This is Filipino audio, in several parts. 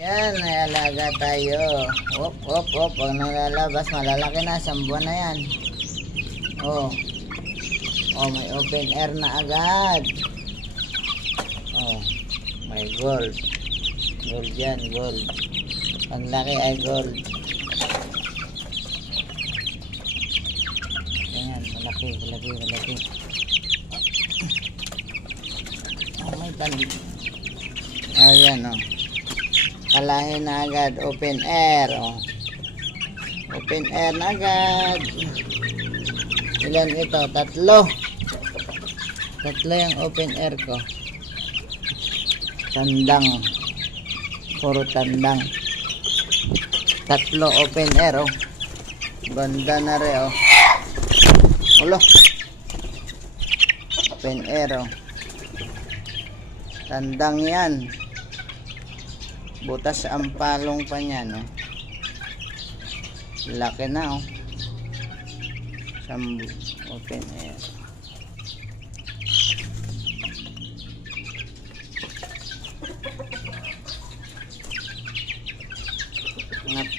Yan, may alaga tayo. Hop, hop, hop. Pag nalalabas, malalaki na. 1 buwan na yan. Oh. Oh, may open air na agad. Oh, may gold. Gold yan, gold. Pag laki ay gold. Ayan, malaki, malaki, malaki. Oh, may tandi. Ayan, oh. Kalahin na agad, open air, oh. Open air na agad. Ilan ito? 3. 3 yung open air ko. Tandang. Puro tandang. 3 open air, oh. Ganda na rin, oh. Ulo. Open air, oh. Tandang yan. Butas ang palong pa niyan, oh. Laki na, oh. Open air.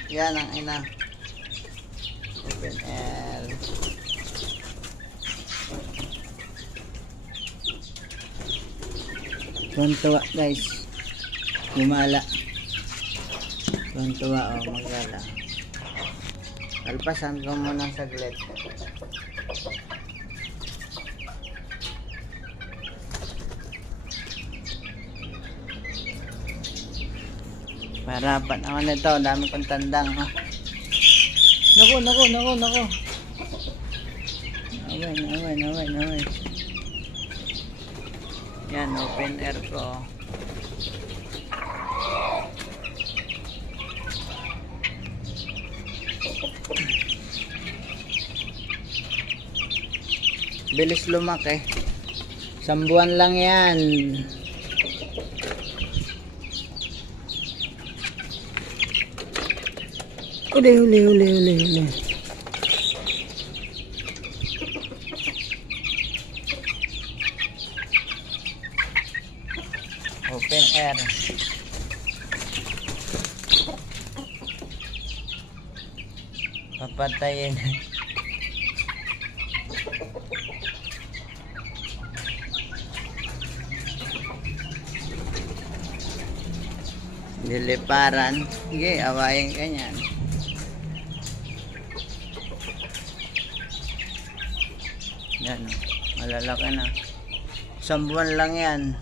Yan ang ina. Open air. Tuwa guys. Gumala. Tuwa, oh, magala. Alpasan ko muna saglit. Parapat naman ito. Dami kong tandang, ha. Naku, naku, naku, naku. Away, away, away, away. Yan, open air ko. Bilis lumaki. 1 buwan lang yan. Uli. Open air. Papatayin. Diliparan. Sige, awayin ka niyan. Yan, malalaki na. 1 buwan lang yan.